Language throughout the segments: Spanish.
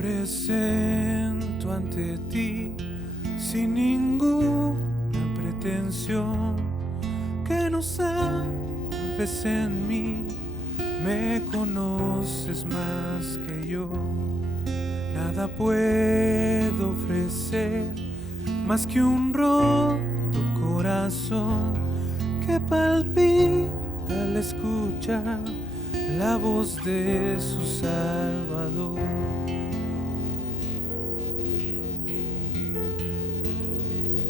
presento ante ti sin ninguna pretensión, que no sabes en mí, me conoces más que yo. Nada puedo ofrecer más que un roto corazón que palpita al escuchar la voz de su Salvador.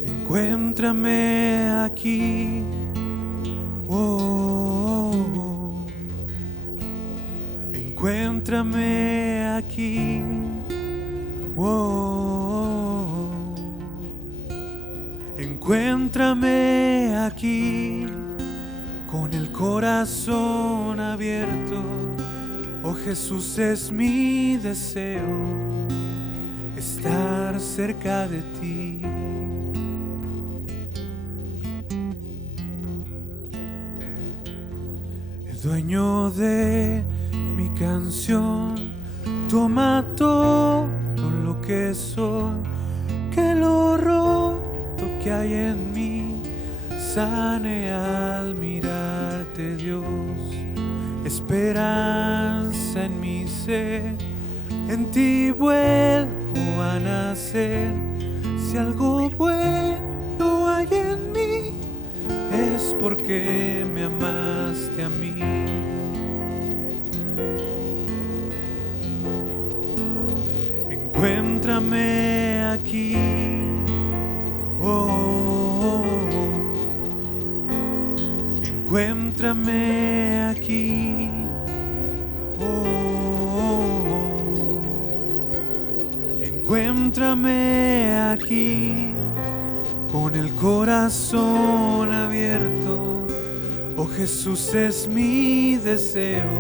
Encuéntrame aquí, oh. Encuéntrame aquí, oh. Encuéntrame aquí con el corazón abierto. Oh Jesús, es mi deseo estar cerca de ti. El dueño de mi canción, toma todo lo que soy, que lo roto que hay en mí sane al mirarte, Dios. Esperanza en mi ser, en ti vuelvo a nacer. Si algo bueno hay en mí, es porque me amaste a mí. Encuéntrame aquí, oh. Encuéntrame aquí, oh. Encuéntrame aquí con el corazón abierto. Oh Jesús, es mi deseo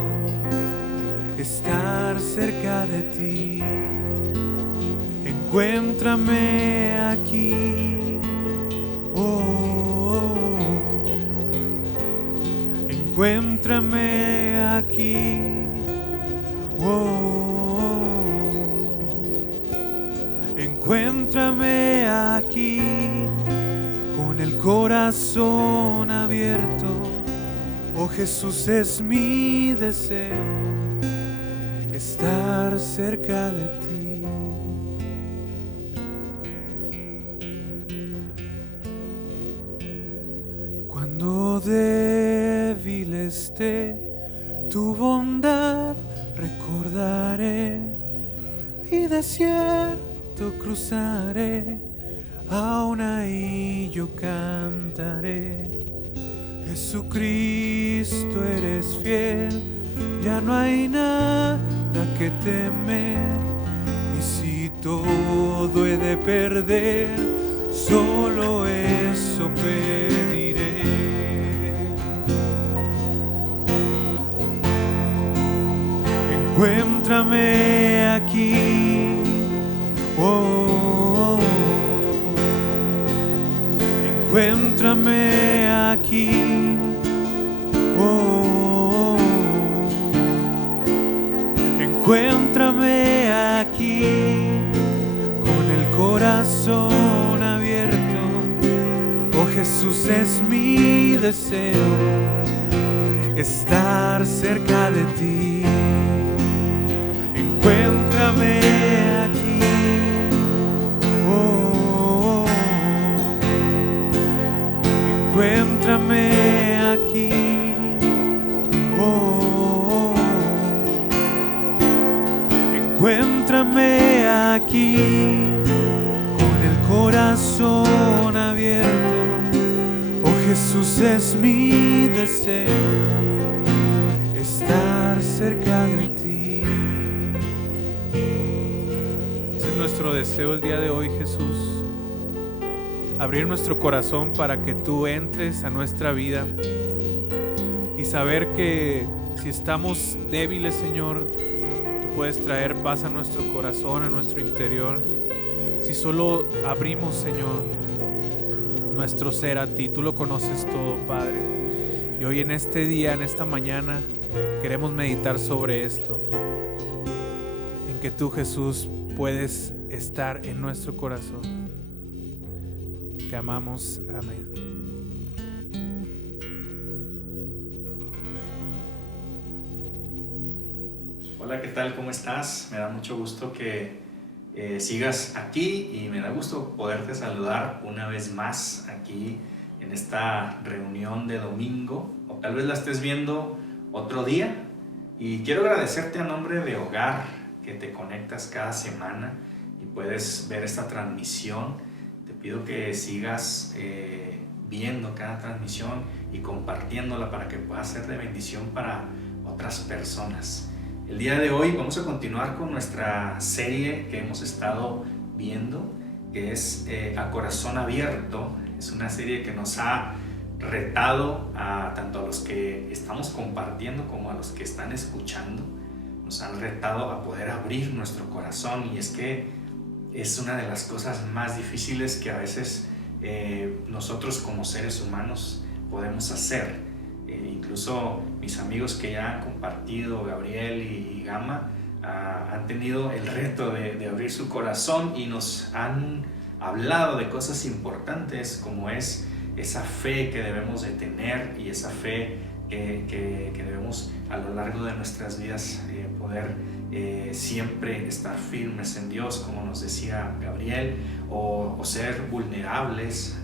estar cerca de ti. Encuéntrame aquí, oh. Encuéntrame aquí, oh. Encuéntrame aquí con el corazón abierto. Oh Jesús, es mi deseo estar cerca de ti. Cuando débil esté, tu bondad recordaré, mi desierto cruzaré, aún ahí yo cantaré. Jesucristo, eres fiel, ya no hay nada que temer, y si todo he de perder, solo eso pediré. Encuéntrame aquí, oh. Encuéntrame aquí, oh. Encuéntrame aquí con el corazón abierto. Oh Jesús, es mi deseo estar cerca de ti. Encuéntrame aquí, oh. Encuéntrame aquí, oh. Encuéntrame aquí con el corazón abierto. Oh Jesús, es mi deseo estar cerca de ti. Ese es nuestro deseo el día de hoy, Jesús. Abrir nuestro corazón para que tú entres a nuestra vida y saber que si estamos débiles, Señor, tú puedes traer paz a nuestro corazón, a nuestro interior. Si solo abrimos, Señor, nuestro ser a ti, tú lo conoces todo, Padre. Y hoy en este día, en esta mañana, queremos meditar sobre esto, en que tú, Jesús, puedes estar en nuestro corazón. Te amamos. Amén. Hola, ¿qué tal? ¿Cómo estás? Me da mucho gusto que sigas aquí y me da gusto poderte saludar una vez más aquí en esta reunión de domingo, o tal vez la estés viendo otro día. Y quiero agradecerte a nombre de Hogar que te conectas cada semana y puedes ver esta transmisión. Te pido que sigas viendo cada transmisión y compartiéndola para que pueda ser de bendición para otras personas. El día de hoy vamos a continuar con nuestra serie que hemos estado viendo, que es A Corazón Abierto. Es una serie que nos ha retado tanto a los que estamos compartiendo como a los que están escuchando. Nos han retado a poder abrir nuestro corazón, y es que es una de las cosas más difíciles que a veces nosotros como seres humanos podemos hacer. Incluso mis amigos que ya han compartido, Gabriel y Gama, han tenido el reto de abrir su corazón y nos han hablado de cosas importantes, como es esa fe que debemos de tener y esa fe que debemos a lo largo de nuestras vidas poder siempre estar firmes en Dios, como nos decía Gabriel, o ser vulnerables,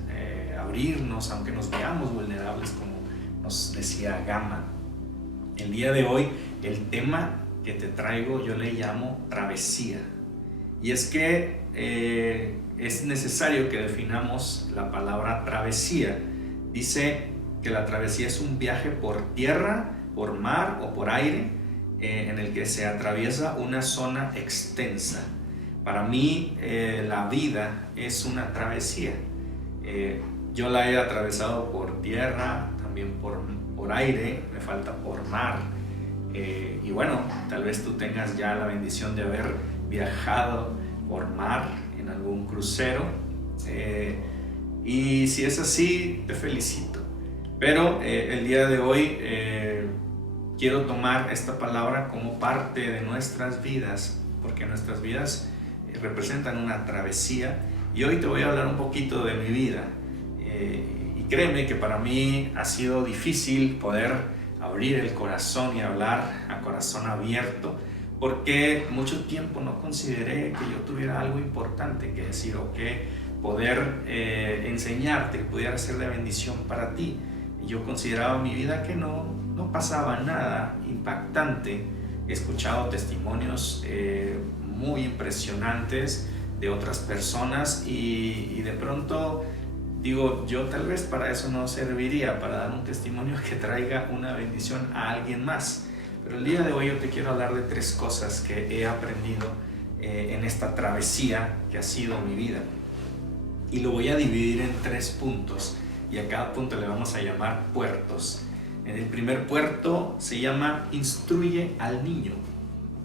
abrirnos aunque nos veamos vulnerables, como nos decía Gama. El día de hoy el tema que te traigo yo le llamo travesía, y es que es necesario que definamos la palabra travesía. Dice que la travesía es un viaje por tierra, por mar o por aire en el que se atraviesa una zona extensa. Para mí la vida es una travesía. Yo la he atravesado por tierra, también por aire, me falta por mar. Y bueno, tal vez tú tengas ya la bendición de haber viajado por mar en algún crucero. Y si es así, te felicito. Pero el día de hoy quiero tomar esta palabra como parte de nuestras vidas, porque nuestras vidas representan una travesía. Y hoy te voy a hablar un poquito de mi vida. Y créeme que para mí ha sido difícil poder abrir el corazón y hablar a corazón abierto, porque mucho tiempo no consideré que yo tuviera algo importante que decir, o que poder enseñarte, que pudiera ser de bendición para ti. Y yo consideraba mi vida que no pasaba nada impactante. He escuchado testimonios muy impresionantes de otras personas y de pronto digo, yo tal vez para eso no serviría, para dar un testimonio que traiga una bendición a alguien más. Pero el día de hoy yo te quiero hablar de 3 cosas que he aprendido en esta travesía que ha sido mi vida. Y lo voy a dividir en 3 puntos, y a cada punto le vamos a llamar puertos. En el primer puerto se llama Instruye al niño.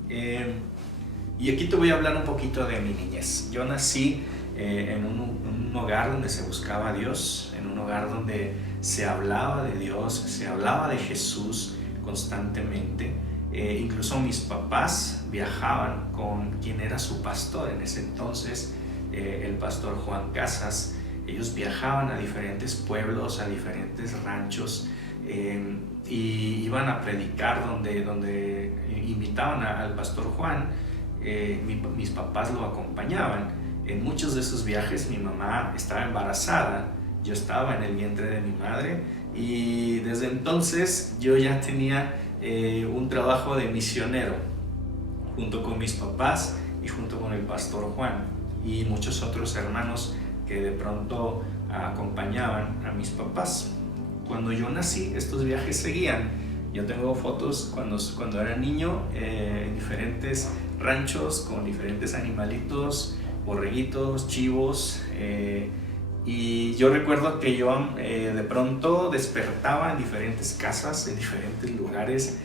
Y aquí te voy a hablar un poquito de mi niñez. Yo nací en un hogar donde se buscaba a Dios, en un hogar donde se hablaba de Dios, se hablaba de Jesús constantemente. Incluso mis papás viajaban con quien era su pastor en ese entonces, el pastor Juan Casas. Ellos viajaban a diferentes pueblos, a diferentes ranchos, y iban a predicar donde invitaban al pastor Juan. Mis papás lo acompañaban. En muchos de esos viajes mi mamá estaba embarazada, yo estaba en el vientre de mi madre, y desde entonces yo ya tenía un trabajo de misionero junto con mis papás y junto con el pastor Juan y muchos otros hermanos que de pronto acompañaban a mis papás. Cuando yo nací, estos viajes seguían. Yo tengo fotos cuando era niño en diferentes ranchos con diferentes animalitos, borreguitos, chivos, y yo recuerdo que yo de pronto despertaba en diferentes casas, en diferentes lugares,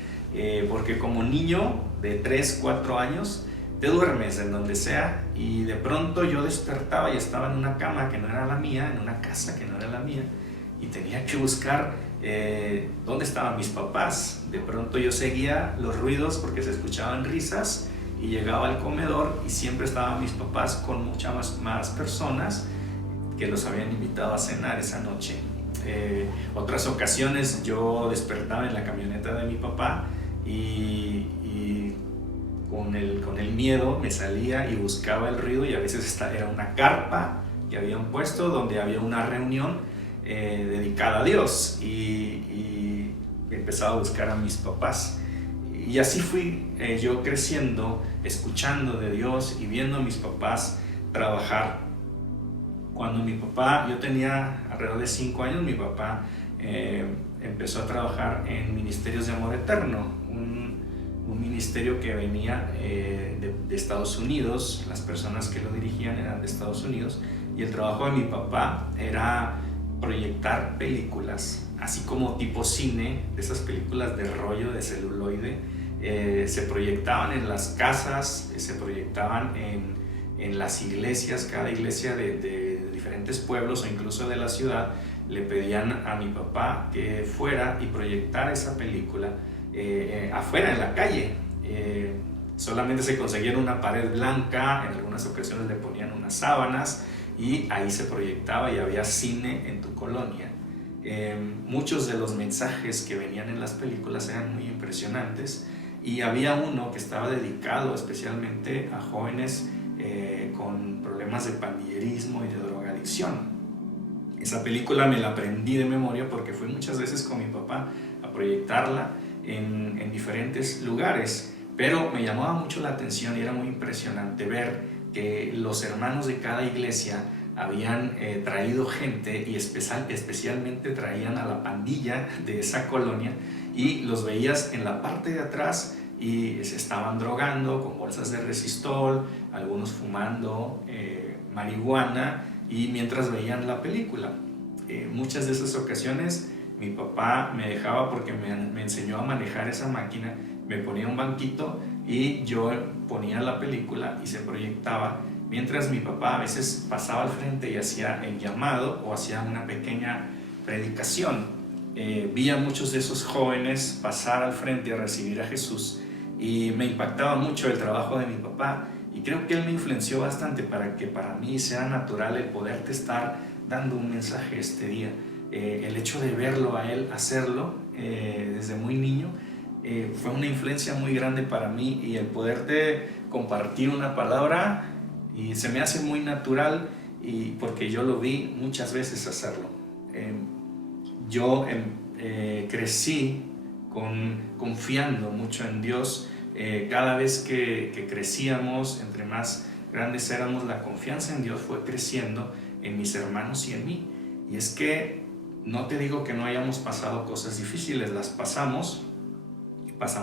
porque como niño de 3, 4 años te duermes en donde sea, y de pronto yo despertaba y estaba en una cama que no era la mía, en una casa que no era la mía, y tenía que buscar dónde estaban mis papás. De pronto yo seguía los ruidos porque se escuchaban risas, y llegaba al comedor y siempre estaban mis papás con muchas más personas que los habían invitado a cenar esa noche. Otras ocasiones yo despertaba en la camioneta de mi papá y con el miedo me salía y buscaba el ruido, y a veces era una carpa que habían puesto donde había una reunión dedicada a Dios, y empezaba a buscar a mis papás. Y así fui yo creciendo, escuchando de Dios y viendo a mis papás trabajar. Cuando yo tenía alrededor de 5 años, mi papá empezó a trabajar en Ministerios de Amor Eterno, un ministerio que venía de Estados Unidos. Las personas que lo dirigían eran de Estados Unidos, y el trabajo de mi papá era proyectar películas, así como tipo cine, de esas películas de rollo, de celuloide. Se proyectaban en las casas, se proyectaban en las iglesias. Cada iglesia de diferentes pueblos o incluso de la ciudad le pedían a mi papá que fuera y proyectara esa película afuera en la calle. Solamente se conseguía una pared blanca, en algunas ocasiones le ponían unas sábanas y ahí se proyectaba y había cine en tu colonia. Muchos de los mensajes que venían en las películas eran muy impresionantes, y había uno que estaba dedicado especialmente a jóvenes con problemas de pandillerismo y de drogadicción. Esa película me la aprendí de memoria porque fui muchas veces con mi papá a proyectarla en diferentes lugares, pero me llamaba mucho la atención y era muy impresionante ver que los hermanos de cada iglesia habían traído gente, y especialmente traían a la pandilla de esa colonia, y los veías en la parte de atrás y se estaban drogando con bolsas de resistol, algunos fumando marihuana, y mientras veían la película. Muchas de esas ocasiones mi papá me dejaba, porque me enseñó a manejar esa máquina, me ponía un banquito y yo ponía la película y se proyectaba, mientras mi papá a veces pasaba al frente y hacía el llamado o hacía una pequeña predicación. Vi a muchos de esos jóvenes pasar al frente a recibir a Jesús, y me impactaba mucho el trabajo de mi papá, y creo que él me influenció bastante para que para mí sea natural el poderte estar dando un mensaje este día. El hecho de verlo a él hacerlo desde muy niño fue una influencia muy grande para mí, y el poderte compartir una palabra y se me hace muy natural, y porque yo lo vi muchas veces hacerlo. Yo crecí confiando mucho en Dios. Cada vez que crecíamos, entre más grandes éramos, la confianza en Dios fue creciendo en mis hermanos y en mí. Y es que no te digo que no hayamos pasado cosas difíciles, las pasamos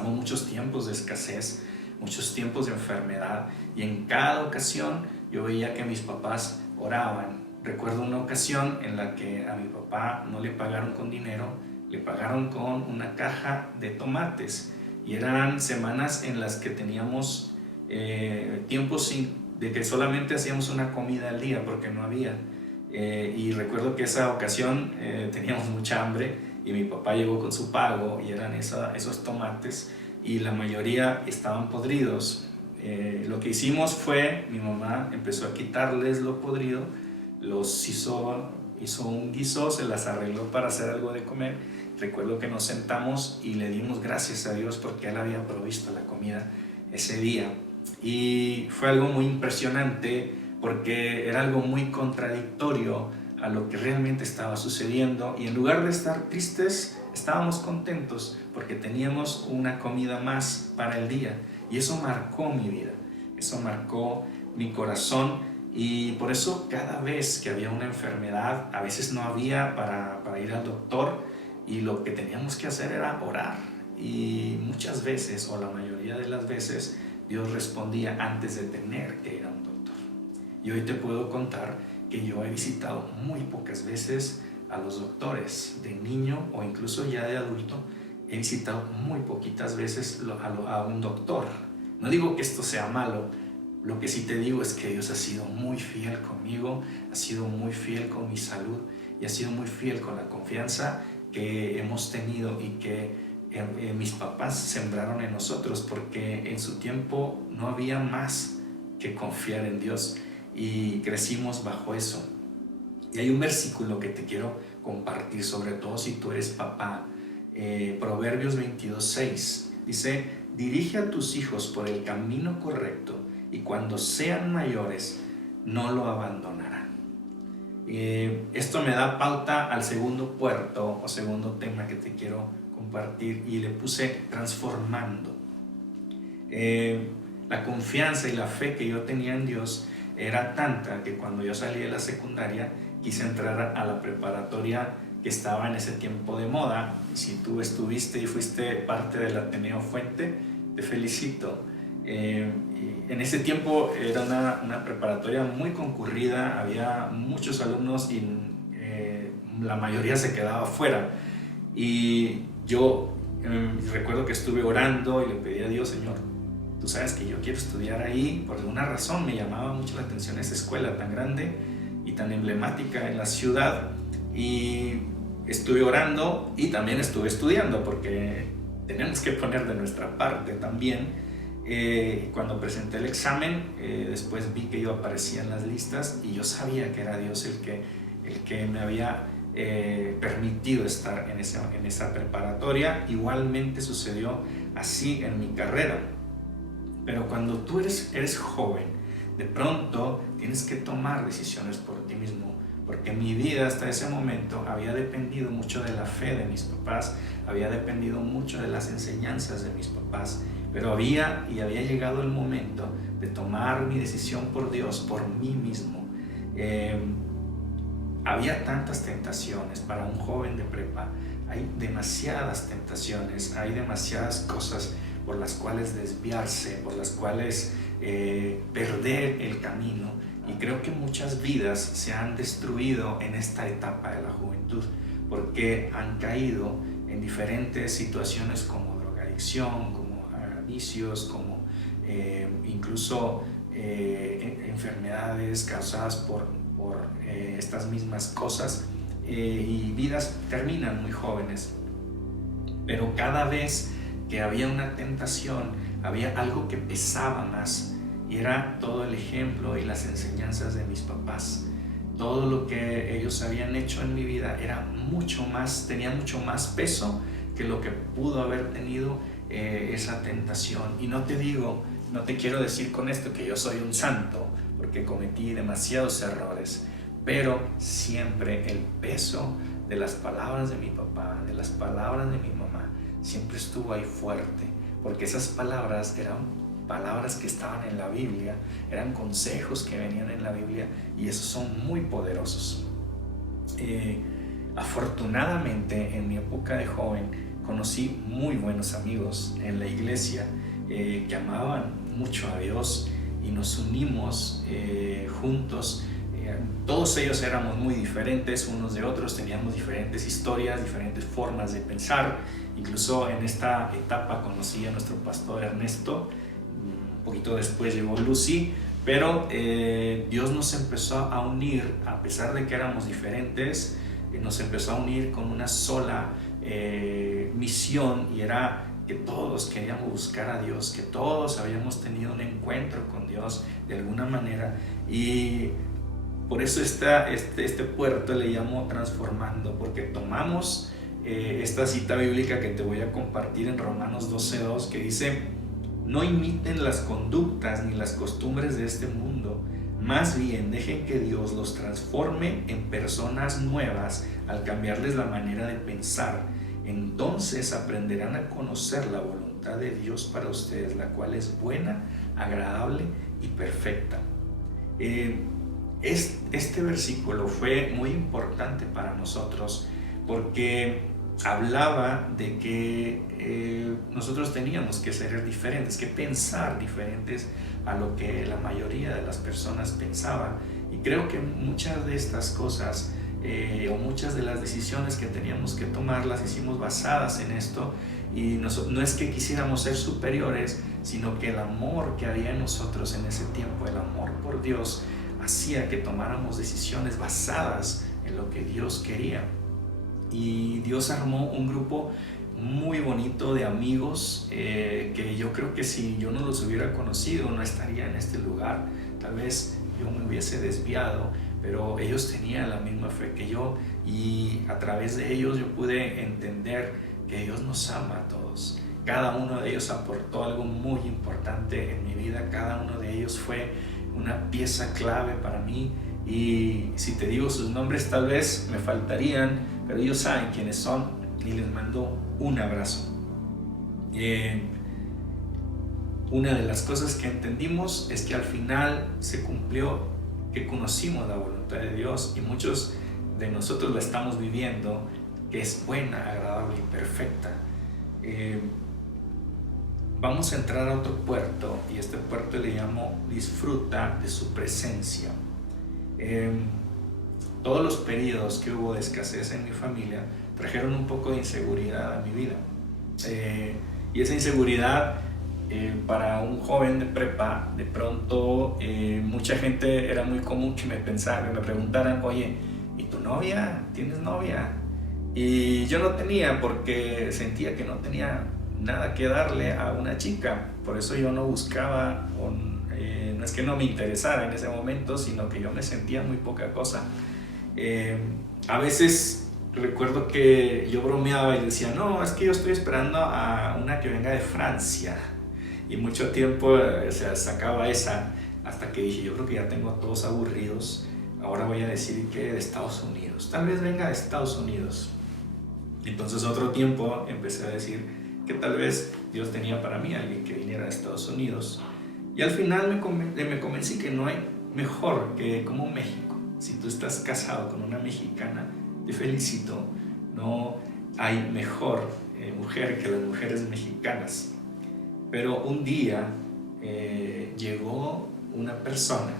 muchos tiempos de escasez, muchos tiempos de enfermedad, y en cada ocasión yo veía que mis papás oraban. Recuerdo una ocasión en la que a mi papá no le pagaron con dinero, le pagaron con una caja de tomates, y eran semanas en las que teníamos tiempos de que solamente hacíamos una comida al día porque no había. Y recuerdo que esa ocasión teníamos mucha hambre, y mi papá llegó con su pago, y eran esos tomates, y la mayoría estaban podridos. Lo que hicimos fue, mi mamá empezó a quitarles lo podrido, los hizo un guiso, se las arregló para hacer algo de comer. Recuerdo que nos sentamos y le dimos gracias a Dios porque Él había provisto la comida ese día. Y fue algo muy impresionante porque era algo muy contradictorio a lo que realmente estaba sucediendo, y en lugar de estar tristes, estábamos contentos porque teníamos una comida más para el día, y eso marcó mi vida, eso marcó mi corazón. Y por eso cada vez que había una enfermedad, a veces no había para ir al doctor, y lo que teníamos que hacer era orar, y muchas veces, o la mayoría de las veces, Dios respondía antes de tener que ir a un doctor. Y hoy te puedo contar que yo he visitado muy pocas veces a los doctores. De niño o incluso ya de adulto, he visitado muy poquitas veces a un doctor. No digo que esto sea malo, lo que sí te digo es que Dios ha sido muy fiel conmigo, ha sido muy fiel con mi salud, y ha sido muy fiel con la confianza que hemos tenido y que mis papás sembraron en nosotros, porque en su tiempo no había más que confiar en Dios y crecimos bajo eso. Y hay un versículo que te quiero compartir, sobre todo si tú eres papá. Proverbios 22:6 dice: dirige a tus hijos por el camino correcto, y cuando sean mayores no lo abandonarán. Esto me da pauta al segundo puerto o segundo tema que te quiero compartir, y le puse transformando. La confianza y la fe que yo tenía en Dios era tanta que cuando yo salí de la secundaria quise entrar a la preparatoria que estaba en ese tiempo de moda. Y si tú estuviste y fuiste parte del Ateneo Fuente, te felicito. En ese tiempo era una preparatoria muy concurrida, había muchos alumnos y la mayoría se quedaba fuera. Y yo recuerdo que estuve orando y le pedí a Dios: Señor, tú sabes que yo quiero estudiar ahí. Por alguna razón me llamaba mucho la atención esa escuela tan grande y tan emblemática en la ciudad. Y estuve orando y también estuve estudiando, porque tenemos que poner de nuestra parte también. Cuando presenté el examen, después vi que yo aparecía en las listas, y yo sabía que era Dios el que me había permitido estar en esa preparatoria. Igualmente sucedió así en mi carrera. Pero cuando tú eres joven, de pronto tienes que tomar decisiones por ti mismo, porque mi vida hasta ese momento había dependido mucho de la fe de mis papás, había dependido mucho de las enseñanzas de mis papás, pero había llegado el momento de tomar mi decisión por Dios, por mí mismo. Había tantas tentaciones para un joven de prepa, hay demasiadas tentaciones, hay demasiadas cosas por las cuales desviarse, por las cuales perder el camino. Y creo que muchas vidas se han destruido en esta etapa de la juventud, porque han caído en diferentes situaciones como drogadicción, como vicios, como incluso enfermedades causadas por estas mismas cosas, y vidas terminan muy jóvenes. Pero cada vez que había una tentación, había algo que pesaba más, y era todo el ejemplo y las enseñanzas de mis papás. Todo lo que ellos habían hecho en mi vida tenía mucho más peso que lo que pudo haber tenido esa tentación. Y no te quiero decir con esto que yo soy un santo, porque cometí demasiados errores, pero siempre el peso de las palabras de mi papá, de las palabras de mi mamá, siempre estuvo ahí fuerte, porque esas palabras eran palabras que estaban en la Biblia, eran consejos que venían en la Biblia, y esos son muy poderosos. Afortunadamente, en mi época de joven conocí muy buenos amigos en la iglesia que amaban mucho a Dios, y nos unimos juntos. Todos ellos éramos muy diferentes unos de otros, teníamos diferentes historias, diferentes formas de pensar. Incluso en esta etapa conocí a nuestro pastor Ernesto, un poquito después llegó Lucy, pero Dios nos empezó a unir, a pesar de que éramos diferentes, nos empezó a unir con una sola misión, y era que todos queríamos buscar a Dios, que todos habíamos tenido un encuentro con Dios de alguna manera. Y por eso este puerto le llamo transformando, porque tomamos esta cita bíblica que te voy a compartir en Romanos 12:2, que dice: no imiten las conductas ni las costumbres de este mundo, más bien dejen que Dios los transforme en personas nuevas al cambiarles la manera de pensar. Entonces aprenderán a conocer la voluntad de Dios para ustedes, la cual es buena, agradable y perfecta. Este versículo fue muy importante para nosotros, porque hablaba de que nosotros teníamos que ser diferentes, que pensar diferentes a lo que la mayoría de las personas pensaba. Y creo que muchas de estas cosas o muchas de las decisiones que teníamos que tomar las hicimos basadas en esto. Y no es que quisiéramos ser superiores, sino que el amor que había en nosotros en ese tiempo, el amor por Dios, hacía que tomáramos decisiones basadas en lo que Dios quería. Y Dios armó un grupo muy bonito de amigos que yo creo que si yo no los hubiera conocido no estaría en este lugar. Tal vez yo me hubiese desviado, pero ellos tenían la misma fe que yo, y a través de ellos yo pude entender que Dios nos ama a todos. Cada uno de ellos aportó algo muy importante en mi vida. Cada uno de ellos fue una pieza clave para mí, y si te digo sus nombres tal vez me faltarían, pero ellos saben quiénes son, y les mando un abrazo. Una de las cosas que entendimos es que al final se cumplió, que conocimos la voluntad de Dios, y muchos de nosotros la estamos viviendo, que es buena, agradable y perfecta. Vamos a entrar a otro puerto, y este puerto le llamo disfruta de su presencia. Todos los periodos que hubo de escasez en mi familia trajeron un poco de inseguridad a mi vida, y esa inseguridad para un joven de prepa, de pronto mucha gente, era muy común que me preguntaran, oye, ¿y tu novia? ¿Tienes novia? Y yo no tenía, porque sentía que no tenía nada que darle a una chica. Por eso yo no buscaba, no es que no me interesara en ese momento, sino que yo me sentía muy poca cosa. A veces recuerdo que yo bromeaba y decía, no, es que yo estoy esperando a una que venga de Francia, y mucho tiempo sacaba esa, hasta que dije, yo creo que ya tengo a todos aburridos, ahora voy a decir que de Estados Unidos, tal vez venga de Estados Unidos. Entonces otro tiempo empecé a decir que tal vez Dios tenía para mí alguien que viniera de Estados Unidos, y al final me convencí que no hay mejor que como México. Si tú estás casado con una mexicana, te felicito, no hay mejor mujer que las mujeres mexicanas. Pero un día llegó una persona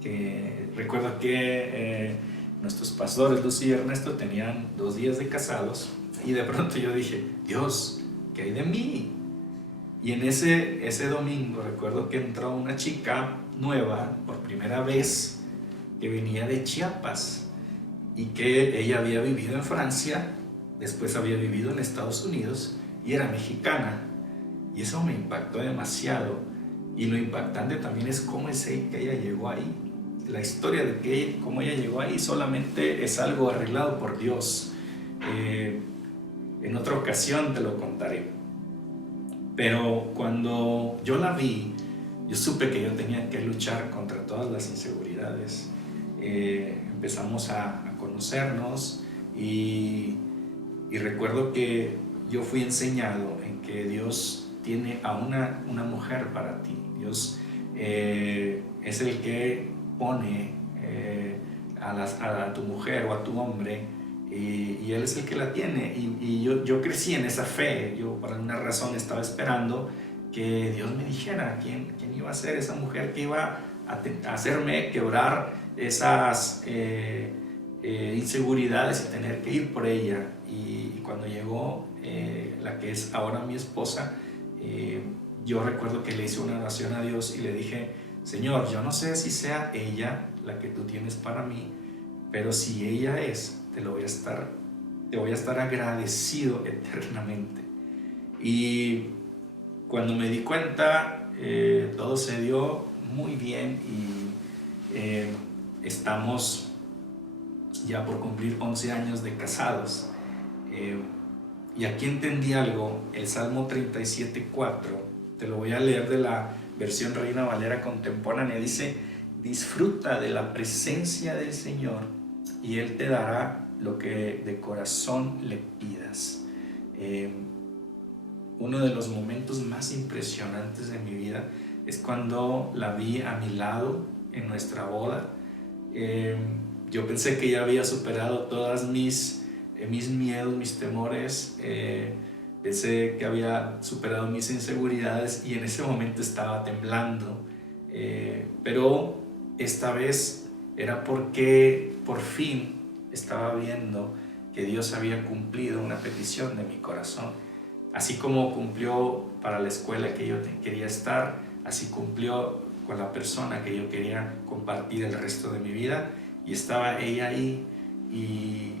que recuerdo que nuestros pastores Lucy y Ernesto tenían 2 días de casados, y de pronto yo dije, Dios, ¿qué hay de mí? Y en ese domingo recuerdo que entró una chica nueva por primera vez, que venía de Chiapas, y que ella había vivido en Francia, después había vivido en Estados Unidos, y era mexicana. Y eso me impactó demasiado, y lo impactante también es cómo es que ella llegó ahí. La historia de cómo ella llegó ahí solamente es algo arreglado por Dios. En otra ocasión te lo contaré. Pero cuando yo la vi, yo supe que yo tenía que luchar contra todas las inseguridades. Empezamos a conocernos, y recuerdo que yo fui enseñado en que Dios tiene a una mujer para ti. Dios es el que pone a tu mujer o a tu hombre, y Él es el que la tiene. Y yo crecí en esa fe. Yo por alguna razón estaba esperando que Dios me dijera quién iba a ser esa mujer que iba a hacerme quebrar esas inseguridades y tener que ir por ella. Y cuando llegó la que es ahora mi esposa, yo recuerdo que le hice una oración a Dios y le dije, Señor, yo no sé si sea ella la que tú tienes para mí, pero si ella es, te voy a estar agradecido eternamente. Y cuando me di cuenta, todo se dio muy bien, y estamos ya por cumplir 11 años de casados. Y aquí entendí algo. El Salmo 37:4, te lo voy a leer de la versión Reina Valera contemporánea, dice, disfruta de la presencia del Señor, y Él te dará lo que de corazón le pidas. Uno de los momentos más impresionantes de mi vida es cuando la vi a mi lado en nuestra boda. Yo pensé que ya había superado todas mis miedos, mis temores, pensé que había superado mis inseguridades, y en ese momento estaba temblando, pero esta vez era porque por fin estaba viendo que Dios había cumplido una petición de mi corazón. Así como cumplió para la escuela que yo quería estar, así cumplió con la persona que yo quería compartir el resto de mi vida, y estaba ella ahí, y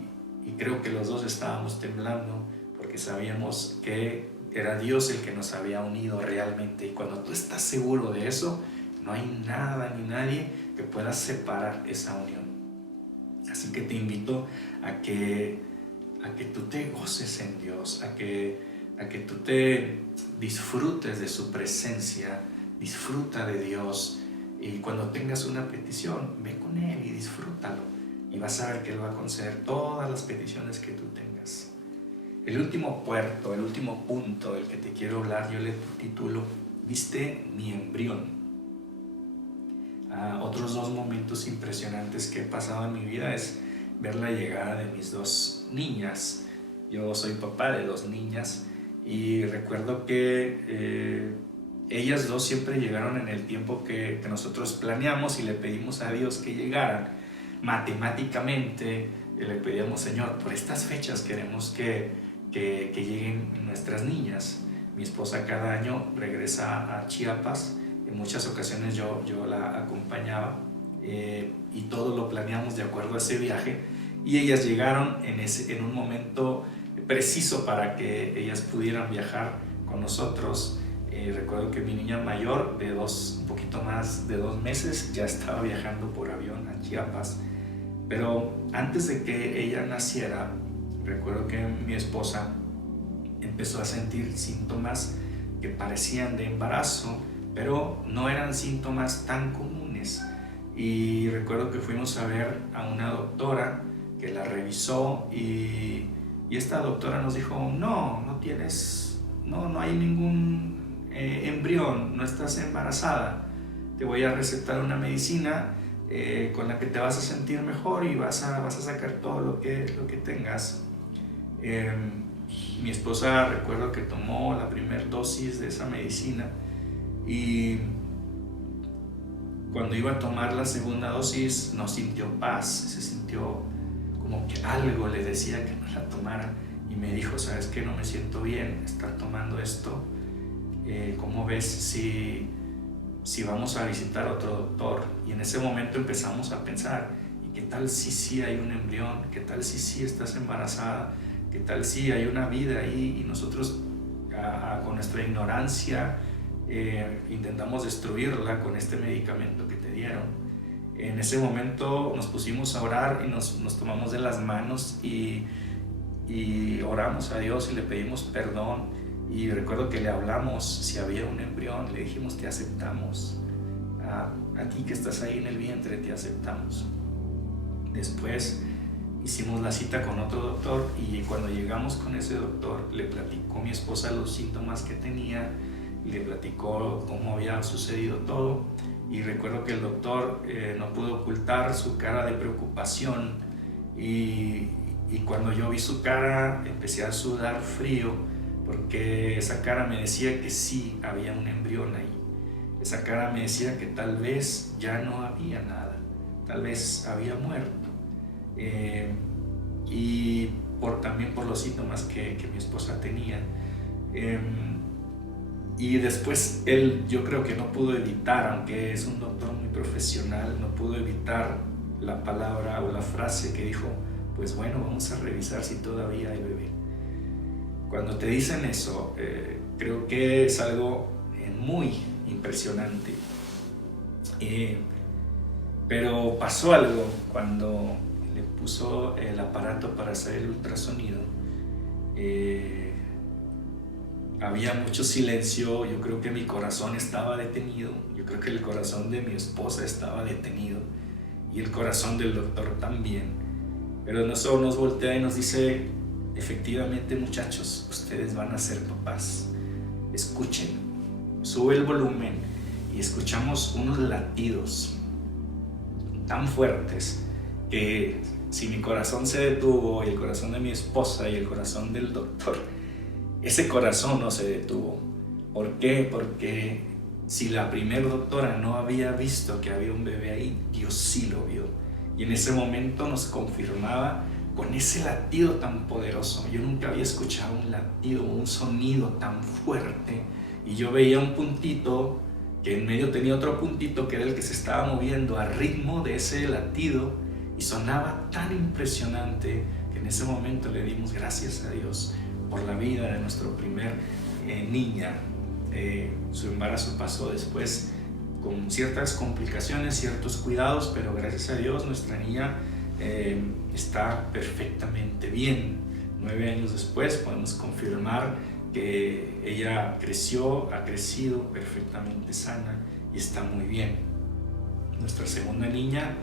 creo que los dos estábamos temblando, porque porque sabíamos que era Dios el que nos había unido realmente. Y cuando tú estás seguro de eso, no hay nada ni nadie que pueda separar esa unión. Así que te invito a que tú te goces en Dios, a que tú te disfrutes de su presencia, disfruta de Dios. Y cuando tengas una petición, ve con Él y disfrútalo. Y vas a ver que Él va a conceder todas las peticiones que tú tengas. El último puerto, el último punto del que te quiero hablar, yo le titulo ¿Viste mi embrión? Otros dos momentos impresionantes que he pasado en mi vida es ver la llegada de mis dos niñas. Yo soy papá de dos niñas y recuerdo que ellas dos siempre llegaron en el tiempo que nosotros planeamos y le pedimos a Dios que llegaran. Matemáticamente le pedíamos, Señor, por estas fechas queremos que lleguen nuestras niñas. Mi esposa cada año regresa a Chiapas. En muchas ocasiones yo la acompañaba y todo lo planeamos de acuerdo a ese viaje, y ellas llegaron en un momento preciso para que ellas pudieran viajar con nosotros. Recuerdo que mi niña mayor un poquito más de 2 meses ya estaba viajando por avión a Chiapas, pero antes de que ella naciera, recuerdo que mi esposa empezó a sentir síntomas que parecían de embarazo, pero no eran síntomas tan comunes. Y recuerdo que fuimos a ver a una doctora que la revisó y esta doctora nos dijo, no hay ningún embrión, no estás embarazada, te voy a recetar una medicina con la que te vas a sentir mejor y vas a sacar todo lo que tengas. Mi esposa, recuerdo que tomó la primera dosis de esa medicina, y cuando iba a tomar la segunda dosis no sintió paz, se sintió como que algo le decía que no la tomara, y me dijo, ¿sabes qué? No me siento bien estar tomando esto. ¿Cómo ves si vamos a visitar a otro doctor? Y en ese momento empezamos a pensar, ¿y qué tal si sí hay un embrión? ¿Qué tal si sí estás embarazada? ¿Qué tal si hay una vida ahí y nosotros con nuestra ignorancia intentamos destruirla con este medicamento que te dieron? En ese momento nos pusimos a orar y nos tomamos de las manos y oramos a Dios y le pedimos perdón. Y recuerdo que le hablamos si había un embrión, le dijimos, te aceptamos, a ti que estás ahí en el vientre te aceptamos. Después hicimos la cita con otro doctor, y cuando llegamos con ese doctor le platicó mi esposa los síntomas que tenía y le platicó cómo había sucedido todo. Y recuerdo que el doctor no pudo ocultar su cara de preocupación, y cuando yo vi su cara empecé a sudar frío, porque esa cara me decía que sí había un embrión ahí. Esa cara me decía que tal vez ya no había nada, tal vez había muerto. Y también por los síntomas que mi esposa tenía. Y después él, yo creo que no pudo evitar, aunque es un doctor muy profesional, no pudo evitar la palabra o la frase que dijo, pues bueno, vamos a revisar si todavía hay bebé. Cuando te dicen eso, creo que es algo muy impresionante. Pero pasó algo cuando le puso el aparato para hacer el ultrasonido. Había mucho silencio, yo creo que mi corazón estaba detenido, yo creo que el corazón de mi esposa estaba detenido y el corazón del doctor también. Pero eso nos voltea y nos dice, efectivamente muchachos, ustedes van a ser papás. Escuchen, sube el volumen y escuchamos unos latidos tan fuertes que si mi corazón se detuvo y el corazón de mi esposa y el corazón del doctor, ese corazón no se detuvo. ¿Por qué? Porque si la primera doctora no había visto que había un bebé ahí, Dios sí lo vio. Y en ese momento nos confirmaba con ese latido tan poderoso. Yo nunca había escuchado un latido, un sonido tan fuerte. Y yo veía un puntito que en medio tenía otro puntito que era el que se estaba moviendo al ritmo de ese latido. Y sonaba tan impresionante que en ese momento le dimos gracias a Dios, por la vida de nuestro primer niña. Su embarazo pasó después con ciertas complicaciones, ciertos cuidados, pero gracias a Dios nuestra niña está perfectamente bien. 9 años después podemos confirmar que ella ha crecido perfectamente sana y está muy bien. Nuestra segunda niña,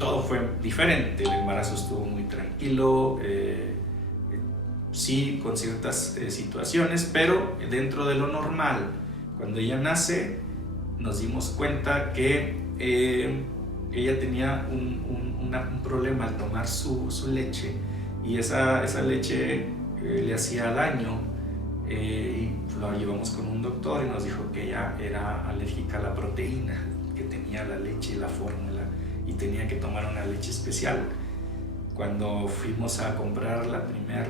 todo fue diferente. El embarazo estuvo muy tranquilo, sí, con ciertas situaciones, pero dentro de lo normal. Cuando ella nace, nos dimos cuenta que ella tenía un problema al tomar su leche, y esa leche le hacía daño, y lo llevamos con un doctor y nos dijo que ella era alérgica a la proteína que tenía la leche y la fórmula, y tenía que tomar una leche especial. Cuando fuimos a comprar la primer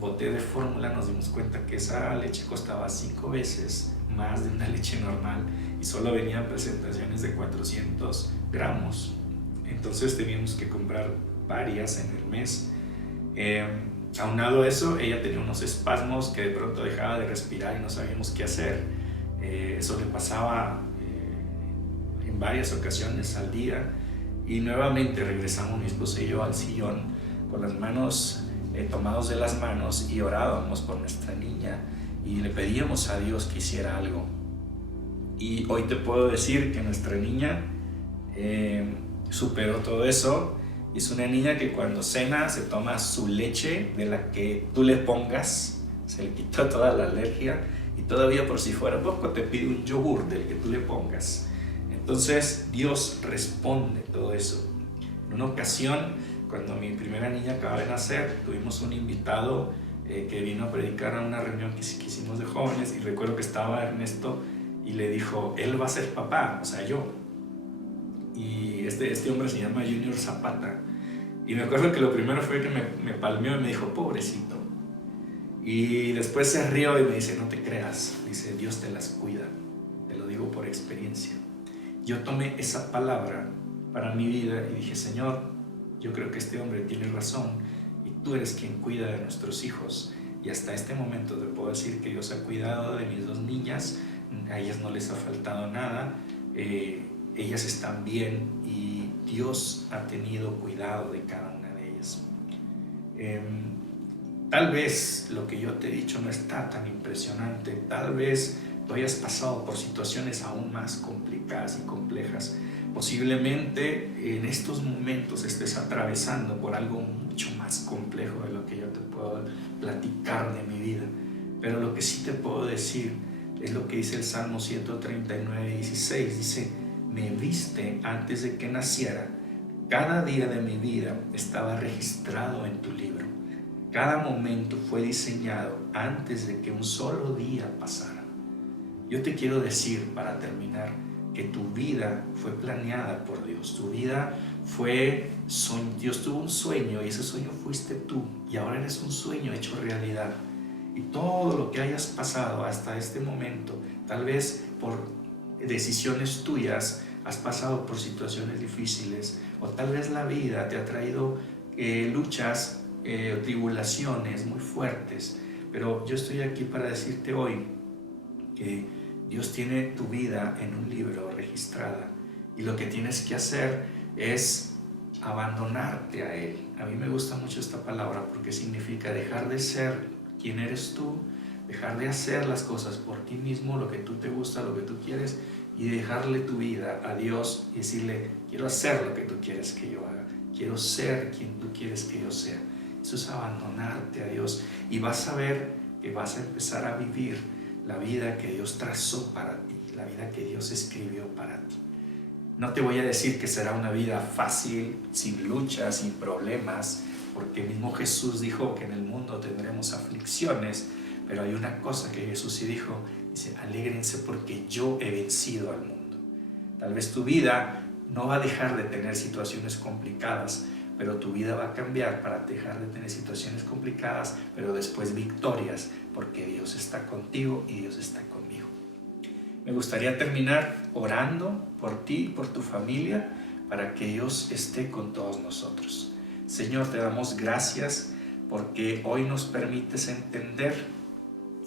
bote de fórmula, nos dimos cuenta que esa leche costaba 5 veces más de una leche normal, y solo venían presentaciones de 400 gramos. Entonces teníamos que comprar varias en el mes. Aunado a eso, ella tenía unos espasmos que de pronto dejaba de respirar y no sabíamos qué hacer. Eso le pasaba en varias ocasiones al día, y nuevamente regresamos mi esposa y yo al sillón con las manos tomados de las manos, y orábamos por nuestra niña y le pedíamos a Dios que hiciera algo. Y hoy te puedo decir que nuestra niña superó todo eso. Es una niña que cuando cena se toma su leche de la que tú le pongas, se le quitó toda la alergia, y todavía por si fuera poco te pide un yogur del que tú le pongas. Entonces Dios responde todo eso. En una ocasión, cuando mi primera niña acaba de nacer, tuvimos un invitado que vino a predicar a una reunión que hicimos de jóvenes, y recuerdo que estaba Ernesto y le dijo, él va a ser papá, o sea, yo. Y este hombre se llama Junior Zapata, y me acuerdo que lo primero fue que me palmeó y me dijo, pobrecito. Y después se rió y me dice, no te creas, dice, Dios te las cuida, te lo digo por experiencia. Yo tomé esa palabra para mi vida y dije, Señor, yo creo que este hombre tiene razón, y tú eres quien cuida de nuestros hijos. Y hasta este momento te puedo decir que Dios ha cuidado de mis 2 niñas, a ellas no les ha faltado nada, ellas están bien, y Dios ha tenido cuidado de cada una de ellas. Tal vez lo que yo te he dicho no está tan impresionante, tal vez tú hayas pasado por situaciones aún más complicadas y complejas. Posiblemente en estos momentos estés atravesando por algo mucho más complejo de lo que yo te puedo platicar de mi vida. Pero lo que sí te puedo decir es lo que dice el Salmo 139:16. Dice, me viste antes de que naciera. Cada día de mi vida estaba registrado en tu libro. Cada momento fue diseñado antes de que un solo día pasara. Yo te quiero decir, para terminar, que tu vida fue planeada por Dios. Tu vida Dios tuvo un sueño, y ese sueño fuiste tú, y ahora eres un sueño hecho realidad. Y todo lo que hayas pasado hasta este momento, tal vez por decisiones tuyas, has pasado por situaciones difíciles, o tal vez la vida te ha traído luchas, tribulaciones muy fuertes, pero yo estoy aquí para decirte hoy que Dios tiene tu vida en un libro registrada, y lo que tienes que hacer es abandonarte a Él. A mí me gusta mucho esta palabra porque significa dejar de ser quien eres tú, dejar de hacer las cosas por ti mismo, lo que tú te gusta, lo que tú quieres, y dejarle tu vida a Dios y decirle, quiero hacer lo que tú quieres que yo haga, quiero ser quien tú quieres que yo sea. Eso es abandonarte a Dios, y vas a ver que vas a empezar a vivir la vida que Dios trazó para ti, la vida que Dios escribió para ti. No te voy a decir que será una vida fácil, sin luchas, sin problemas, porque mismo Jesús dijo que en el mundo tendremos aflicciones, pero hay una cosa que Jesús sí dijo, dice, alégrense porque yo he vencido al mundo. Tal vez tu vida no va a dejar de tener situaciones complicadas, pero tu vida va a cambiar para dejar de tener situaciones complicadas, pero después victorias, porque Dios está contigo y Dios está conmigo. Me gustaría terminar orando por ti y por tu familia, para que Dios esté con todos nosotros. Señor, te damos gracias porque hoy nos permites entender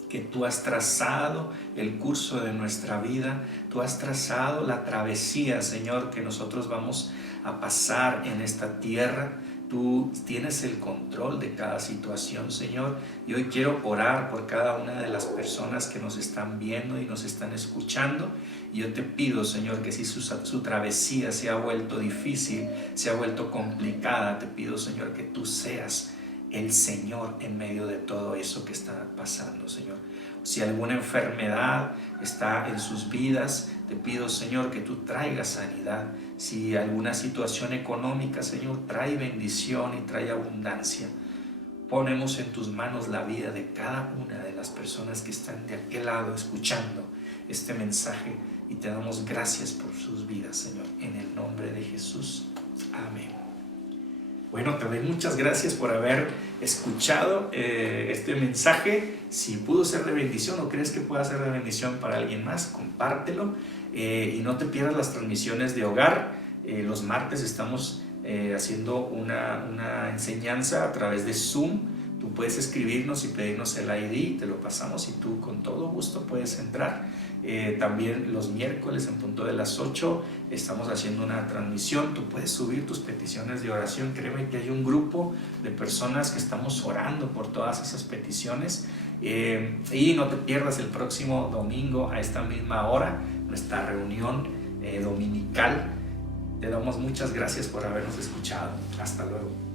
que tú has trazado el curso de nuestra vida, tú has trazado la travesía, Señor, que nosotros vamos a pasar en esta tierra. Tú tienes el control de cada situación, Señor, y hoy quiero orar por cada una de las personas que nos están viendo y nos están escuchando. Y yo te pido, Señor, que si su travesía se ha vuelto difícil, se ha vuelto complicada, te pido, Señor, que tú seas el Señor en medio de todo eso que está pasando, Señor. Si alguna enfermedad está en sus vidas, te pido, Señor, que tú traigas sanidad. Si alguna situación económica, Señor, trae bendición y trae abundancia. Ponemos en tus manos la vida de cada una de las personas que están de aquel lado escuchando este mensaje y te damos gracias por sus vidas, Señor, en el nombre de Jesús. Amén. Bueno, te doy muchas gracias por haber escuchado este mensaje. Si pudo ser de bendición o crees que pueda ser de bendición para alguien más, compártelo y no te pierdas las transmisiones de hogar. Los martes estamos haciendo una enseñanza a través de Zoom. Tú puedes escribirnos y pedirnos el ID, te lo pasamos y tú con todo gusto puedes entrar. También los miércoles en punto de las 8 estamos haciendo una transmisión. Tú puedes subir tus peticiones de oración. Créeme que hay un grupo de personas que estamos orando por todas esas peticiones. Y no te pierdas el próximo domingo a esta misma hora nuestra reunión dominical. Te damos muchas gracias por habernos escuchado. Hasta luego.